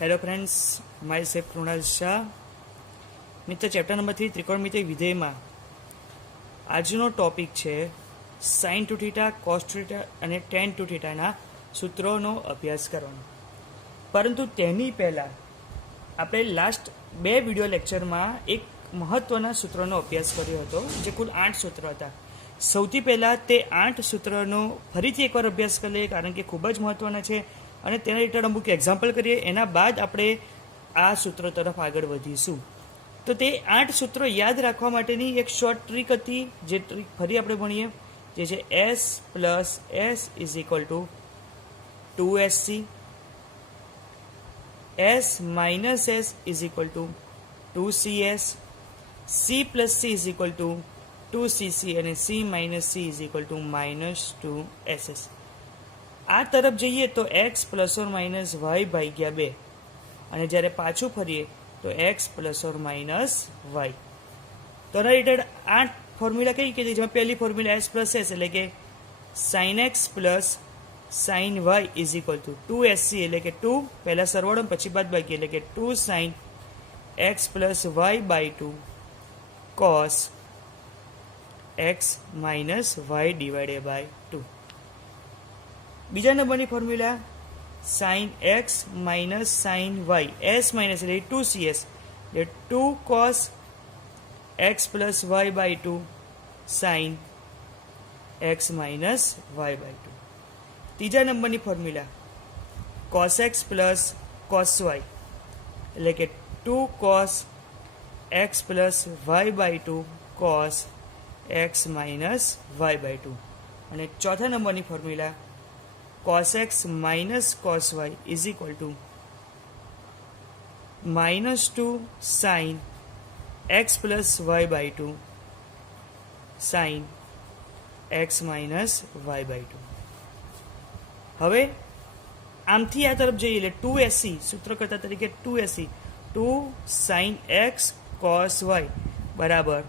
Hello friends, my safe Krunal Shah. Mitra, chapter number 3 त्रिकोणमितीय विधेय में आजनो टॉपिक है sign to theta, cos two theta और टेन टू थीटा सूत्रों अभ्यास करवानो। परंतु तेनी पहला आपणे लास्ट 2 विडियो लेक्चर में एक महत्वना सूत्रों अभ्यास कर्यो हतो, जे कुल 8 सूत्र था। सौथी पहला ते 8 सूत्रों फरीथी एकवार अभ्यास कर लीए, कारण के खूब ज महत्वना है અને તેના રિલેટેડ અમુક એક્ઝામ્પલ કરીએ, એના બાદ આપણે આ સૂત્ર તરફ આગળ વધીશું। તો તે 8 સૂત્રો યાદ રાખવા માટેની એક શોર્ટ ટ્રીક હતી, જે ટ્રીક ફરી આપણે ભણીએ, જે છે S plus S is equal to 2SC, S minus S is equal to 2CS, C plus C is equal to 2CC અને C minus C is equal to minus 2SS। આ તરફ જઈએ તો x plus or minus y ભાગ્યા 2, અને જ્યારે પાછું ફરીએ તો x plus or minus y. તો રિલેટેડ 8 ફોર્મ્યુલા કઈ કીધી, જેમાં પહેલી ફોર્મ્યુલા s પ્લસ s એટલે કે sine x plus sine y is equal to 2SC એટલે કે 2 પહેલા સરવાળો પછી બાદ બાકી એટલે કે 2 sine x plus y by 2 cos x minus y divided by 2। બીજા નંબરની formula sine x minus sine y, s minus એટલે 2CS એટલે 2 cos x plus y by 2 sine x minus y by 2। ત્રીજા નંબરની formula cos x plus cos y એટલે કે 2 cos x plus y by 2 cos x minus y by 2। અને ચોથા નંબરની formula cos x minus cos y is equal to minus 2 sin x plus y by 2 sin x minus y by 2। હવે આમથી આ તરફ જઈએ એટલે 2SC સૂત્રકર્તા તરીકે 2SC 2 sin x cos y બરાબર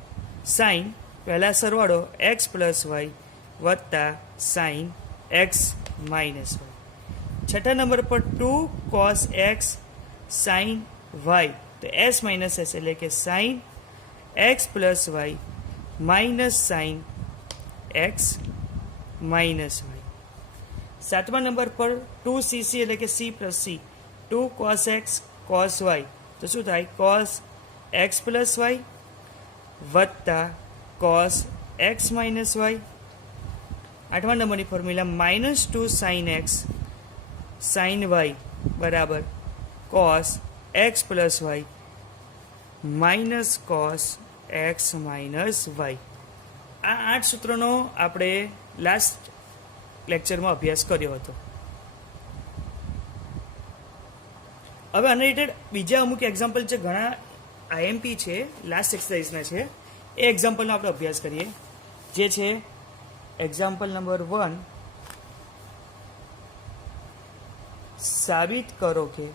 sin પહેલા સરવાળો x plus y વત્તા sin x माइनस वाई। छठा नंबर पर 2 cos x sin y तो s माइनस एस એટલે કે sin x plus y minus sin x minus y। सातवा नंबर पर 2cc એટલે કે c plus c 2 cos x cos y तो શું થાય cos x प्लस y વત્તા cos x माइनस y। आठवा नंबर की formula minus 2 sine x sine y बराबर cos x plus y minus cos x minus y. आ 8 सूत्रों आपणे लास्ट लेक्चर में अभ्यास कर्यो हतो। हवे आना रिलेटेड बीजा अमुक एक्जाम्पल है, घणा IMP है लास्ट एक्सरसाइजना है, ए एक्जाम्पलनो आपणे अभ्यास करीए, जे छे एग्जाम्पल नंबर 1। साबित करो कि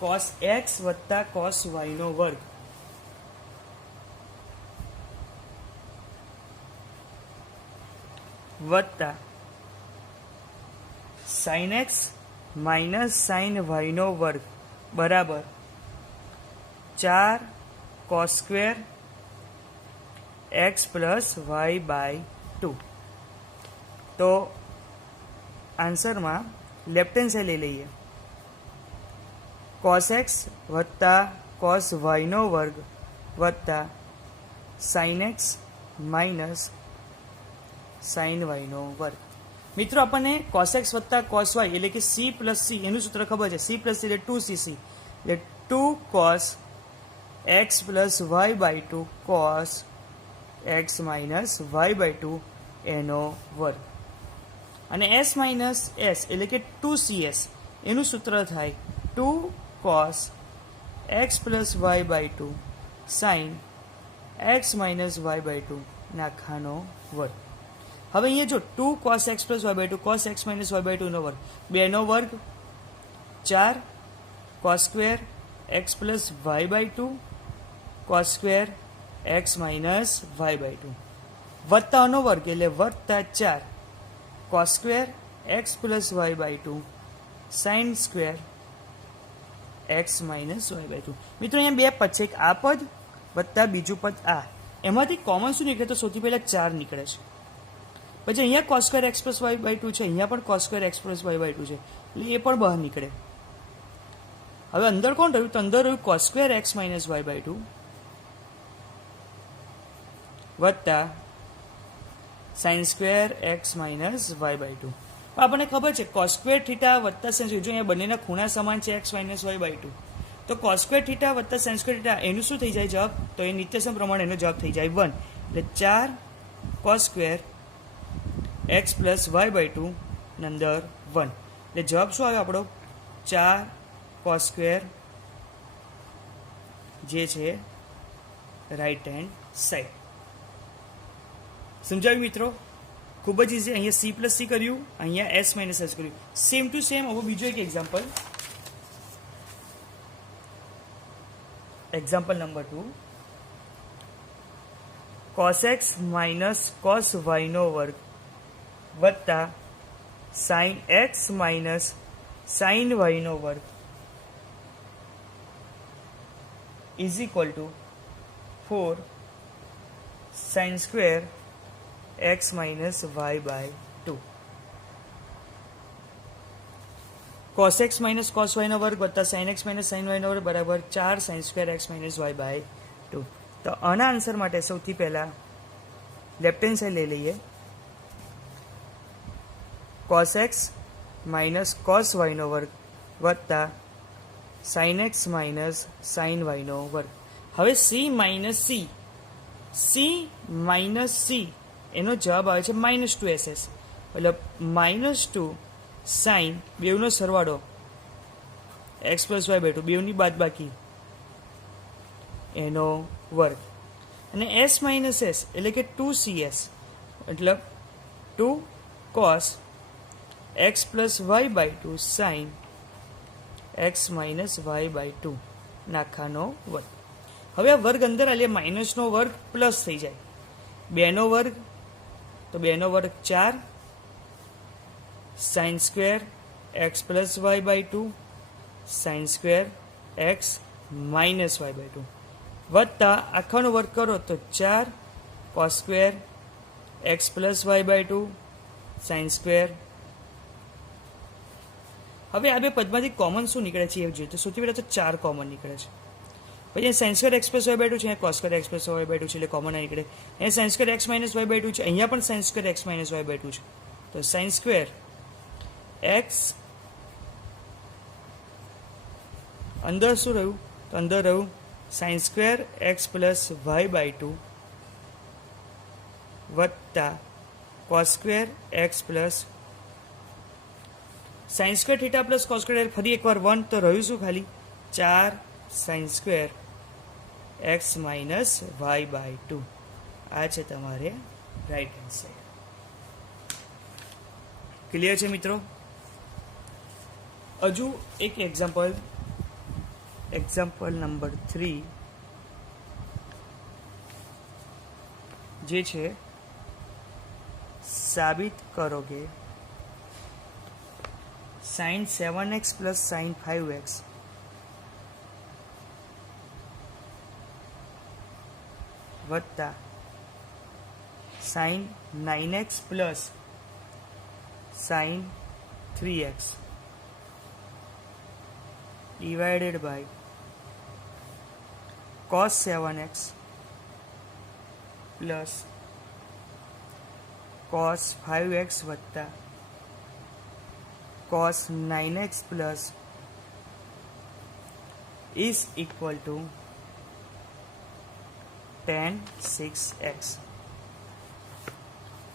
cos x वत्ता cos y नो वर्ग वत्ता sin x minus sin y नो वर्ग बराबर 4 cos square x plus y by 2। तो आंसर में लेफ्ट हेन्ड साइड ले लीए cos एक्स वत्ता cos वाई नो वर्ग वत्ता sin x minus sin y नो वर्ग। मित्रों, अपने cos एक्स वत्ता cos वाई એટલે કે c प्लस c એનું સૂત્ર ખબર છે, c પ્લસ c એટલે 2cc એટલે 2 cos x plus y by 2 cos x minus y by 2 एनो वर्ग। અને s माइनस s એટલે કે 2cs એનું સૂત્ર થાય 2 cos x plus y by 2 sin x minus y by 2 નાખાનો વર્ગ। હવે અહીંયા જો 2 cos x plus y by 2 cos x minus y by 2 નો વર્ગ, 2 નો વર્ગ 4 cos square x plus y by 2 cos square x minus y by 2 वत्ता नो वर्ग એટલે વત્તા 4 cos square x plus y by 2 sine square x minus y by two. મિત્રો અહીંયા બે પદ છે, એક આ પદ વત્તા બીજું પદ આ. એમાંથી કોમન શું નીકળે? તો સૌથી પહેલાં 4 નીકળે છે. પછી અહીંયા cos square x plus y by two છે, અહીંયા પણ cos square x plus y by two છે, એટલે એ પણ બહાર નીકળે. હવે અંદર કોણ રહ્યું? તો અંદર રહ્યું cos square x minus y by two વત્તા sine square x minus y by two. આપણને ખબર છે કોસ સ્ક્વેર થીટા વત્તા સાઇન સ્ક્વેર, જો અહીંયા બંનેના ખૂણા સમાન છે x minus y by two, તો કોસ સ્ક્વેર થીટા વત્તા સાઇન સ્ક્વેર થીટા એનું શું થઈ જાય જવાબ? તો એ નિત્યસમ પ્રમાણે એનો જવાબ થઈ જાય 1. એટલે 4 cos square x plus y by two અંદર 1. એટલે જવાબ શું આવ્યો આપણો? 4 કોસ સ્ક્વેર, જે છે રાઈટ હેન્ડ સાઈડ. સમજાવ્યું મિત્રો? ખૂબ જ ઇઝી. અહીંયા સી પ્લસ સી કર્યું, અહીંયા એસ માઇનસ એસ કર્યું. Same to same. હવે બીજું એક example, example number 2. Cos x minus cos વાયનો વર્ગ વત્તા સાઇન એક્સ માઇનસ સાઇન વાયનો વર્ગ is equal to 4 sine square x minus y by two. Cos x minus cos વાયનો વર્ગ વત્તા સાઇન એક્સ માઇનસ સાઇન વાયનો વર્ગ બરાબર 4 sine square x minus y by two. તો આના આન્સર માટે સૌથી પહેલાં લેફ્ટ હેન્ડ સાઈડ લઈ લઈએ. કોસ એક્સ માઇનસ કોસ વાયનો વર્ગ વત્તા સાઇન એક્સ માઇનસ સાઇન વાયનો વર્ગ. હવે C minus C minus C એનો જવાબ આવે છે -2ss. એટલે -2 સાઇન બેવનો સરવાળો x plus y by two, બેવની બાદબાકી એનો વર્ગ, અને એસ માઇનસ એસ એટલે કે 2cs, મતલબ 2 cos x plus y by two sine x minus y by two નાખાનો વર્ગ. હવે આ વર્ગ અંદર આલે માઇનસનો વર્ગ પ્લસ થઈ જાય. 2નો વર્ગ, તો 2નો વર્ગ 4 sine square x plus y by two sine square x minus y by two વત્તા આખાનો વર્ગ કરો તો 4 cos square x plus y by two sine square. હવે આ બે પદમાંથી કોમન શું નીકળે છે એ જોઈએ. તો સૌથી પહેલાં તો 4 કોમન નીકળે છે. પછી sine square x plus y by two છે, અહીંયા cos square x plus y by two છે, એટલે કોમન નીકળે. અહીંયા sine square x minus y by two છે, અહીંયા પણ sine square x minus y by two છે, તો સાઇન સ્ક્વેર એક્સ અંદર શું રહ્યું? તો અંદર રહ્યું sine square x plus y by two વત્તા cos square x plus sine square theta plus cos square, ફરી એકવાર 1, તો રહ્યું શું? ખાલી 4 sine square x minus y by two. આ છે તમારે રાઈટ હેન્ડ સાઈડ. ક્લિયર છે મિત્રો? હજુ એક એક્ઝામ્પલ, એક્ઝામ્પલ નંબર 3, જે છે સાબિત કરો કે sign 7x plus sine 5x વત્તા sine 9x plus sine 3x divided by cos 7x plus cos 5x વત્તા cos 9x plus is equal to tan 6x.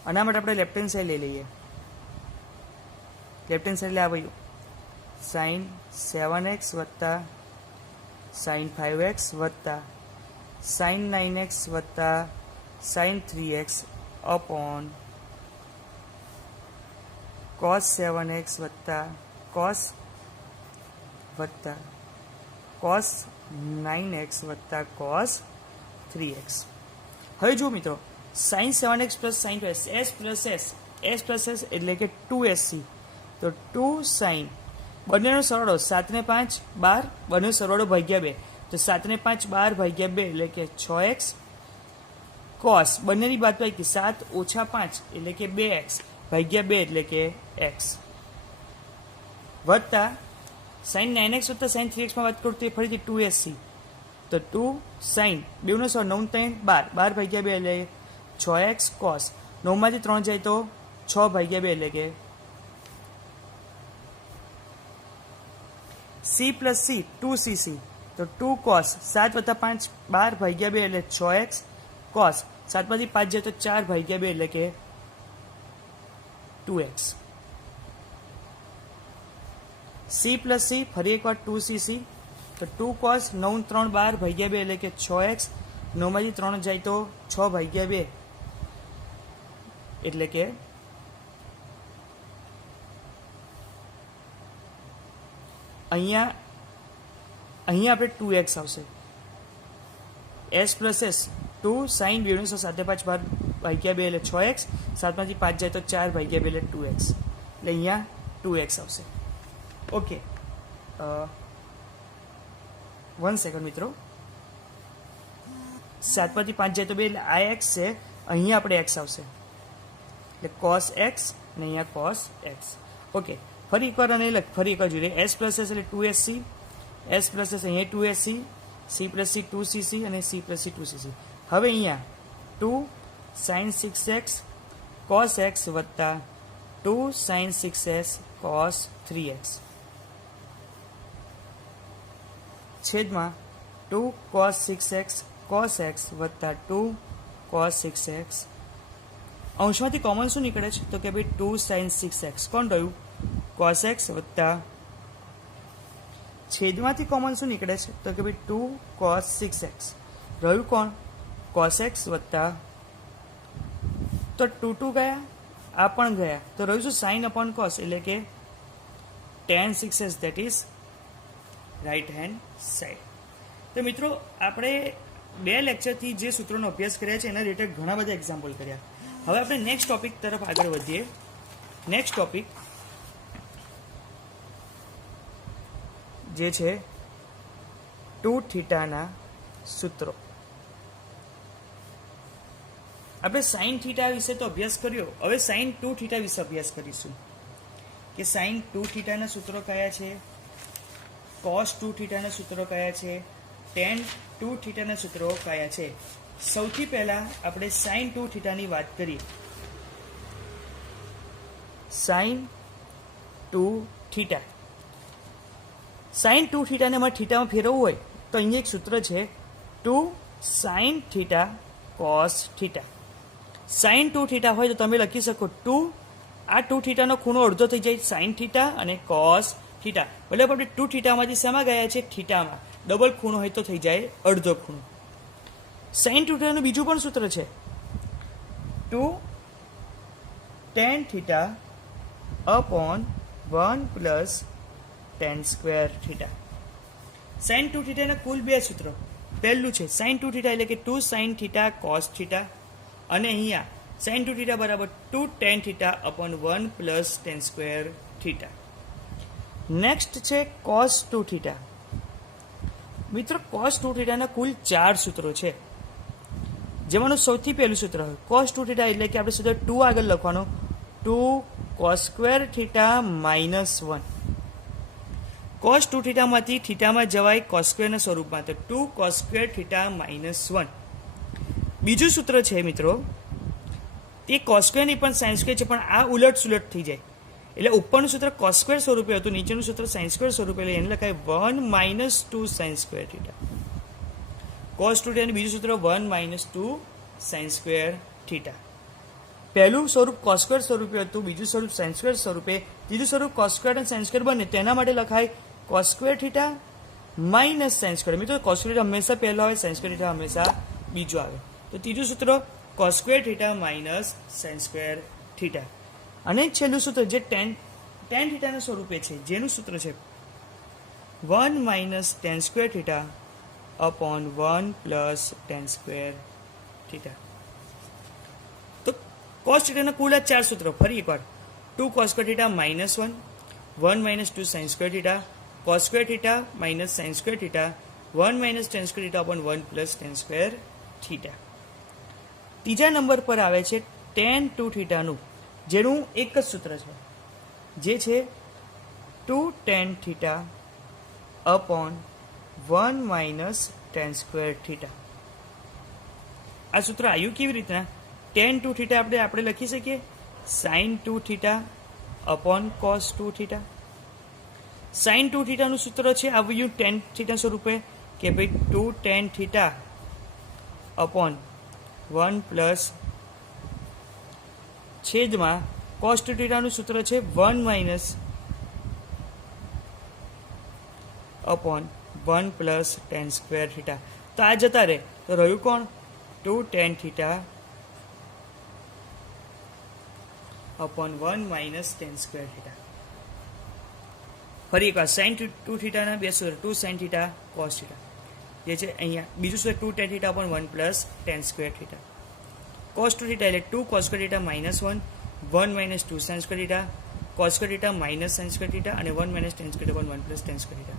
આના માટે આપણે લેફ્ટ હેન્ડ સાઈડ લઈ લઈએ. લેફ્ટ હેન્ડ સાઈડ લે આવ્યું sign 7x વત્તા સાઇન 5x વત્તા સાઇન 9x વત્તા sign 3x upon cos 7x વત્તા cos 9x વત્તા cos 3x. હવે જુઓ મિત્રો, sine 7x plus sine 2x, s plus s એટલે કે 2sc, તો 2 સાઇન બંનેનો સરવાળો 7 ને 5 12, બંનેનો સરવાળો ભાગ્યા 2, તો 7 ને 5 12 ભાગ્યા 2 એટલે કે 6x કોસ બંનેની બાદબાકી 7 ઓછા 5 એટલે કે 2x ભાગ્યા 2 એટલે કે x વત્તા sin 9x વત્તા sin 3x માં વાત કરું તો એ ફરીથી 2sc, તો 2 sin બેનો સરવાળો 9 3 12 12 ભાગ્યા 2 એટલે 6x કોસ 9 માંથી 3 જાય તો 6 ભાગ્યા 2 એટલે કે c પ્લસ c 2cc, તો 2 cos 7 વત્તા 5 12 ભાગ્યા 2 એટલે 6x cos 7 માંથી 5 જાય તો 4 ભાગ્યા 2 એટલે કે 2x c પ્લસ c ફરી એકવાર 2cc, તો 2 cos 9 3 12 ભાગ્યા 2 એટલે કે 6x 9 માંથી 3 જાય તો 6 ભાગ્યા 2 એટલે કે અહીંયા આપણે 2x આવશે, s પ્લસ s 2 sin 2 7 5 12 ભાગ્યા 2 એટલે 6x 7 માંથી 5 જાય તો 4 ભાગ્યા 2 એટલે 2x, એટલે અહીંયા 2x આવશે. ઓકે, 1 સેકન્ડ મિત્રો, 7 માંથી 5 જાય તો 2 એટલે આ x છે, અહીંયા આપણે x આવશે એટલે cos x અને અહીંયા cos x. ઓકે, ફરી એકવાર અને ફરી એકવાર જોઈએ, s પ્લસ s એટલે 2sc, s પ્લસ s અહીંયા 2sc, c plus c 2cc અને c પ્લસ c 2cc. હવે અહીંયા 2 sin 6x cos x વત્તા 2 sin 6s cos 3x છેદમાં 2 cos 6x cos x વત્તા 2 cos 6x. અંશમાંથી કોમન શું નીકળે છે તો કે ભાઈ 2 sin 6x કોણ રહ્યું cos x વત્તા છેદમાંથી કોમન શું નીકળે છે તો કે ભાઈ 2 cos 6x રહ્યું કોણ cos x વત્તા, તો 2 ગયા આ પણ ગયા તો રહ્યું શું sin upon cos એટલે કે tan 6s, that is right hand side. તો મિત્રો આપણે 2 લેક્ચરથી જે સૂત્રોનો અભ્યાસ કર્યા છે એના રિલેટેડ ઘણા બધા એક્ઝામ્પલ કર્યા. હવે આપણે નેક્સ્ટ ટોપિક તરફ આગળ વધીએ. નેક્સ્ટ ટોપિક જે છે 2 થીટાના સૂત્રો. આપણે sin થીટા વિશે તો અભ્યાસ કર્યો, હવે sin 2 થીટા વિશે અભ્યાસ કરીશું કે sin 2 થીટાના સૂત્રો કયા છે, cos 2 થીટાના સૂત્રો કયા છે, tan 2 થીટાના સૂત્રો કયા છે. સૌથી પહેલા આપણે sin 2 થીટાની વાત કરીએ. sin 2 થીટા, sin 2 થીટાને અમારે થીટામાં ફેરવવું હોય તો અહીંયા એક સૂત્ર છે 2 sin theta cos theta. sin 2 theta હોય તો તમે લખી શકો 2, આ 2 થીટાનો ખૂણો અડધો થઈ જાય sin થીટા અને cos થીટા, એટલે આપણે 2 થીટામાંથી શેમાં ગયા છે થીટામાં, ડબલ ખૂણો હોય તો થઈ જાય અડધો ખૂણો. sin 2 થીટાનું બીજું પણ સૂત્ર છે 2 tan theta upon 1 plus tan square theta. sin 2 થીટાના કુલ 2 સૂત્રો. પહેલું છે sin 2 થીટા એટલે કે 2 sin થીટા cos થીટા, અને અહીંયા sin 2 થીટા બરાબર 2 tan theta upon 1 plus tan square theta. Next છે cos 2 થીટા. મિત્રો cos 2 થીટાના કુલ 4 સૂત્રો છે, જેમાંનું સૌથી પહેલું સૂત્ર હોય cos 2 થીટા એટલે કે આપણે સૂત્ર 2 આગળ લખવાનો 2 cos square theta minus 1. cos 2 થીટામાંથી થીટામાં જવાય cos સ્ક્વેરના સ્વરૂપમાં, તો 2 cos square થીટા minus 1. બીજું સૂત્ર છે મિત્રો તે cos સ્ક્વેર નહીં પણ sin સ્ક્વેર છે, પણ આ ઉલટ સુલટ થઈ જાય, એટલે ઉપરનું સૂત્ર cos સ્ક્વેર સ્વરૂપે હતું, નીચેનું સૂત્ર sin સ્ક્વેર સ્વરૂપે, એટલે એને લખાય 1 minus 2 sin square theta. cos 2 થીટાનું બીજું સૂત્ર 1 minus 2 sin સ્ક્વેર થીટા. પહેલું સ્વરૂપ cos સ્ક્વેર સ્વરૂપે હતું, બીજું સ્વરૂપ sin સ્ક્વેર સ્વરૂપે, ત્રીજું સ્વરૂપ cos સ્ક્વેર અને sin સ્ક્વેર બને તેના માટે લખાય cos square theta minus sin square. મિત્રો cos સ્ક્વેર હંમેશા પહેલો આવે, sin સ્ક્વેર થીટા હંમેશા બીજો આવે, તો ત્રીજું સૂત્ર cos square theta minus sin square theta. અને છેલ્લું સૂત્ર જે tan થીટાના સ્વરૂપે છે, જેનું સૂત્ર છે 1 minus tan square theta upon 1 plus tan square theta. તો cos થીટાના કુલ 4 સૂત્રો ફરી એકવાર 2 cos square theta minus 1, 1 minus 2 sin square theta, cos square theta minus sin square theta, 1 minus tan square theta upon 1 plus tan square theta. ત્રીજા number પર આવે છે tan 2 થીટાનું, જેનું એક જ સૂત્ર છે, જે છે 2 tan theta upon 1 minus tan square theta. આ સૂત્ર આવ્યું કેવી રીતના? tan 2 થીટા આપણે લખી શકીએ sin 2 theta upon cos 2 theta. sin 2 થીટાનું સૂત્ર છે આવ્યું tan થીટા સ્વરૂપે કે ભાઈ 2 tan થીટા upon 1 પ્લસ છેદમાં cos 2 થીટાનું સૂત્ર છે 1 minus upon 1 plus tan square theta. તો આ જતા રહે તો રહ્યું કોણ? 2 tan theta upon 1 minus tan square theta. ફરી એકવાર sin 2 થીટાના બે સૂત્ર 2 sin theta cos theta, જે છે અહીંયા બીજું સૂત્ર 2 tan theta upon 1 plus tan square theta. cos 2 theta એટલે 2 cos square theta minus 1, 1 minus 2 sin square theta, cos square theta minus sin square theta અને 1 minus tan square theta upon 1 plus tan square theta.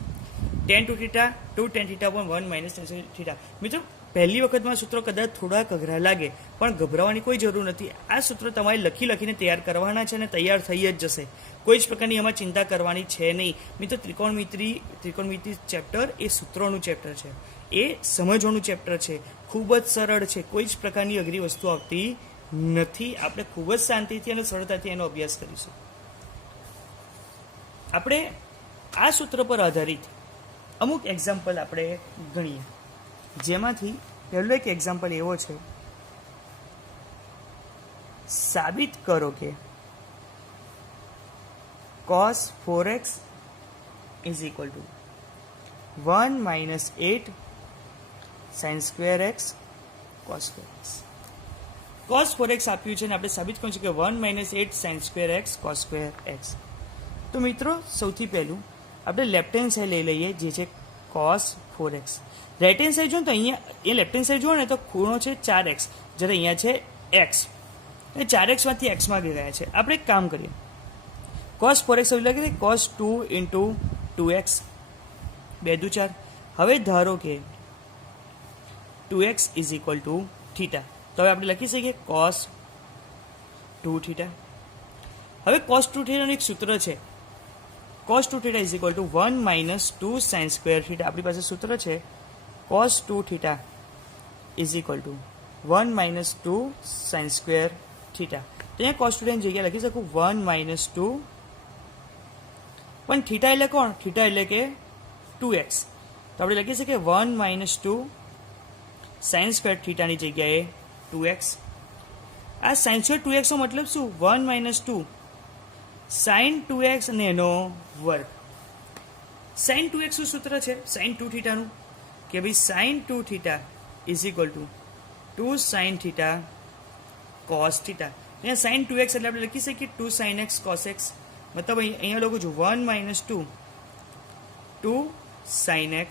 tan 2 theta 2 tan theta upon 1 minus tan square theta. મિત્રો પહેલી વખતમાં સૂત્રો કદાચ થોડાક અઘરા લાગે, પણ ગભરાવાની કોઈ જરૂર નથી. આ સૂત્રો તમારે લખીને તૈયાર કરવાના છે અને તૈયાર થઈ જ જશે. કોઈ જ પ્રકારની એમાં ચિંતા કરવાની છે નહીં. મિત્રો ત્રિકોણમિતિ ચેપ્ટર એ સૂત્રોનું ચેપ્ટર છે, એ સમજવાનું ચેપ્ટર છે, ખૂબ જ સરળ છે, કોઈ જ પ્રકારની અઘરી વસ્તુ આવતી નથી. આપણે ખૂબ જ શાંતિથી અને સરળતાથી એનો અભ્યાસ કરીશું. આપણે આ સૂત્ર પર આધારિત અમુક એક્ઝામ્પલ આપણે ગણીએ, જેમાંથી પહેલો એક એક્ઝામ્પલ એવો છે, સાબિત કરો કે cos 4x is equal to 1 minus 8 sin square x cos square x. cos 4x આપ્યું છે અને આપણે સાબિત કર્યું છે કે 1 minus 8 sin square x cos square x. તો મિત્રો સૌથી પહેલું આપણે લેફ્ટ હેન્ડ સાઈડ લઈ લઈએ, જે છે cos 4x. Right hand side જો તો અહીંયા એ લેફ્ટ હેન્ડ સાઈડ જુઓ ને તો ખૂણો છે 4x, જ્યારે અહીંયા છે x, એટલે 4x માંથી x માં ગયા છે. આપણે એક કામ કરીએ, cos 4x એવું લાગે cos 2 into 2x 2 દુ 4. હવે ધારો કે 2x is equal to theta, તો હવે આપણે લખી શકીએ cos 2 થીટા. હવે cos 2 થીટાનું એક સૂત્ર છે, cos 2 theta is equal to 1 minus 2 sin square theta. આપણી પાસે સૂત્ર છે cos 2 theta is equal to 1 minus 2 sin square theta. તો અહીંયા cos 2 થીટાની જગ્યાએ લખી શકું 1 minus 2, પણ થીટા એટલે કોણ? થીટા એટલે કે 2x, તો આપણે લખી શકીએ 1 minus 2 sin square થીટાની જગ્યાએ 2x. આ sin square 2x નો મતલબ શું? 1 minus 2 sin 2x અને એનો વર્ગ. sin 2x નું સૂત્ર છે sin 2 થીટાનું કે ભાઈ sin 2 theta is equal two 2 sin theta cos theta. અહીંયા sin 2x એટલે આપણે લખી શકીએ 2 sin x cos x, મતલબ અહીંયા લખું છું 1 minus 2 sin x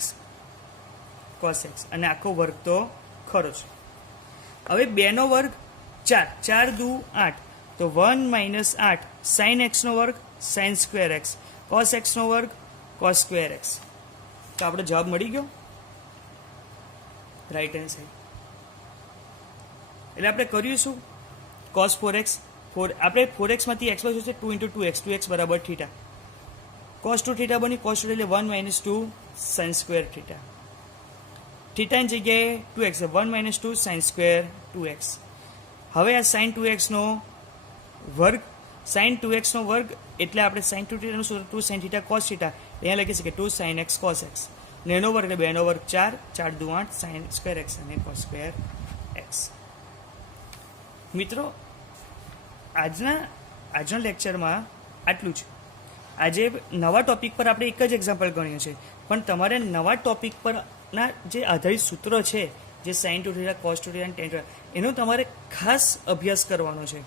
cos x, અને આખો વર્ગ તો ખરો છે. હવે 2 નો વર્ગ 4, 4 દુ 8, તો 1 minus 8 sin x નો વર્ગ sin square x cos x નો વર્ગ cos square x. તો આપણે જવાબ મળી ગયો રાઈટ હેન્ડ સાઈડ. એટલે આપણે કર્યું શું? cos 4x, આપણે 4x માંથી x બાજુ છે 2 into 2x, 2x બરાબર થીટા. cos 2 થીટા બની, cos 2 એટલે 1 minus 2 sin square થીટા. થીટાની જગ્યાએ 2x, 1 minus 2 sin square 2x. હવે આ sin 2x નો વર્ગ, sin 2x નો વર્ગ એટલે આપણે sin 2 થીટાનું સૂત્ર 2 sin થીટા cos થીટા, અહીંયા લખી શકીએ 2 sin x cos x, ને એનો વર્ગ એટલે 2 નો વર્ગ 4, 4 દુ 8 sin square x અને cos square x. મિત્રો આજના લેક્ચરમાં આટલું જ. આજે નવા ટોપિક પર આપણે એક જ એક્ઝામ્પલ ગણ્યું છે, પણ તમારે નવા ટોપિક પરના જે આધારિત સૂત્રો છે, જે sin 2 થીટા cos 2 થીટા અને tan થીટા, એનો તમારે ખાસ અભ્યાસ કરવાનો છે.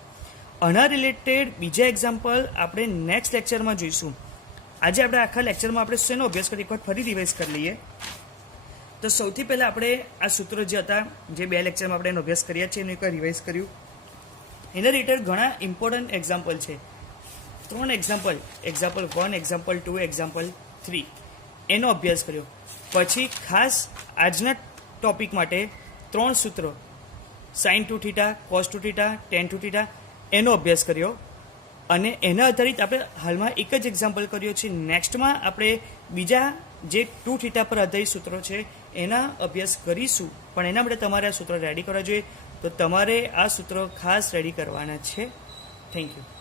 આના રિલેટેડ બીજા એક્ઝામ્પલ આપણે નેક્સ્ટ લેક્ચરમાં જોઈશું. આજે આપણે આખા લેક્ચરમાં આપણે શેનો અભ્યાસ કરીએ એકવાર ફરી રિવાઇઝ કરી લઈએ. તો સૌથી પહેલાં આપણે આ સૂત્રો જે હતા, જે 2 લેક્ચરમાં આપણે એનો અભ્યાસ કર્યા છે, એનું એકવાર રિવાઇઝ કર્યું. એના રિલેટેડ ઘણા ઇમ્પોર્ટન્ટ એક્ઝામ્પલ છે. ત્રણ એક્ઝામ્પલ 1, એક્ઝામ્પલ 2, એક્ઝામ્પલ 3 એનો અભ્યાસ કર્યો. પછી ખાસ આજના ટોપિક માટે 3 સૂત્રો sin 2θ, cos 2θ, tan 2θ એનો અભ્યાસ કર્યો અને એના આધારિત આપણે હાલમાં એક જ એક્ઝામ્પલ કર્યો છે. નેક્સ્ટમાં આપણે બીજા જે 2θ પર આધારિત સૂત્રો છે એના અભ્યાસ કરીશું, પણ એના માટે તમારે આ સૂત્ર રેડી કરવા જોઈએ. તો તમારે આ સૂત્રો ખાસ રેડી કરવાના છે. Thank you.